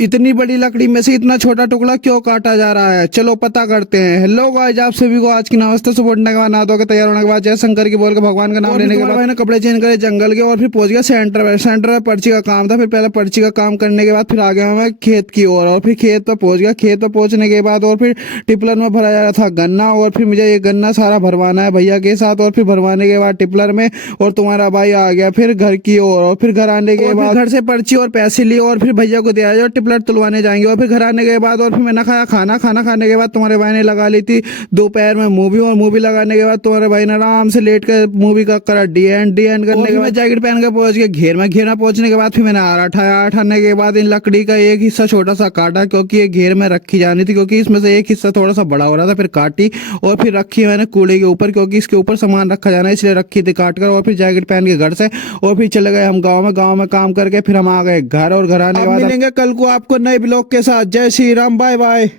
इतनी बड़ी लकड़ी में से इतना छोटा टुकड़ा क्यों काटा जा रहा है? चलो पता करते हैं। हेलो गाइस, आप सभी को आज की नमस्ते। सुबह उठने के बाद नहा धो के तैयार होने के बाद जय शंकर की बोल के भगवान का नाम लेने के बाद भाई ने कपड़े चेंज करे जंगल के, और फिर पहुंच गया सेंटर में पर्ची का काम था। फिर पहले पर्ची का काम करने के बाद फिर आ गया मैं खेत की ओर, और फिर खेत पर पहुंच गया। खेत पर पहुंचने के बाद और फिर टिपलर में भरा जा रहा था गन्ना, और फिर मुझे ये गन्ना सारा भरवाना है भैया के साथ। और फिर भरवाने के बाद टिपलर में और तुम्हारा भाई आ गया फिर घर की ओर, और फिर घर आने के बाद घर से पर्ची और पैसे लिए और फिर भैया को दिया जो टिपलर तुलवाने जाएंगे। और फिर घर आने के बाद और फिर मैंने खाया खाना खाने के बाद तुम्हारे भाई ने लगा ली थी दोपहर में मूवी, और मूवी लगाने के बाद तुम्हारे भाई ने आराम से लेट कर मूवी का करा डीएन करने के बाद जैकेट पहन के पहुंच गया घेर में पहुंचने के बाद फिर मैंने आरा उठाने के बाद इन लकड़ी का एक हिस्सा छोटा सा काटा, क्योंकि ये घेर में रखी जानी थी, क्योंकि इसमें से एक हिस्सा थोड़ा सा बड़ा हो रहा था। फिर काटी और फिर रखी मैंने कूड़े के ऊपर, क्योंकि इसके ऊपर सामान रखा जाना है, इसलिए रखी थी काट कर। और फिर जैकेट पहन के घर से और फिर चले गए हम गाँव में काम करके फिर हम आ गए घर, और घर आने के बाद मिलेंगे कल को आपको नए ब्लॉग के साथ। जय श्री राम, बाय बाय।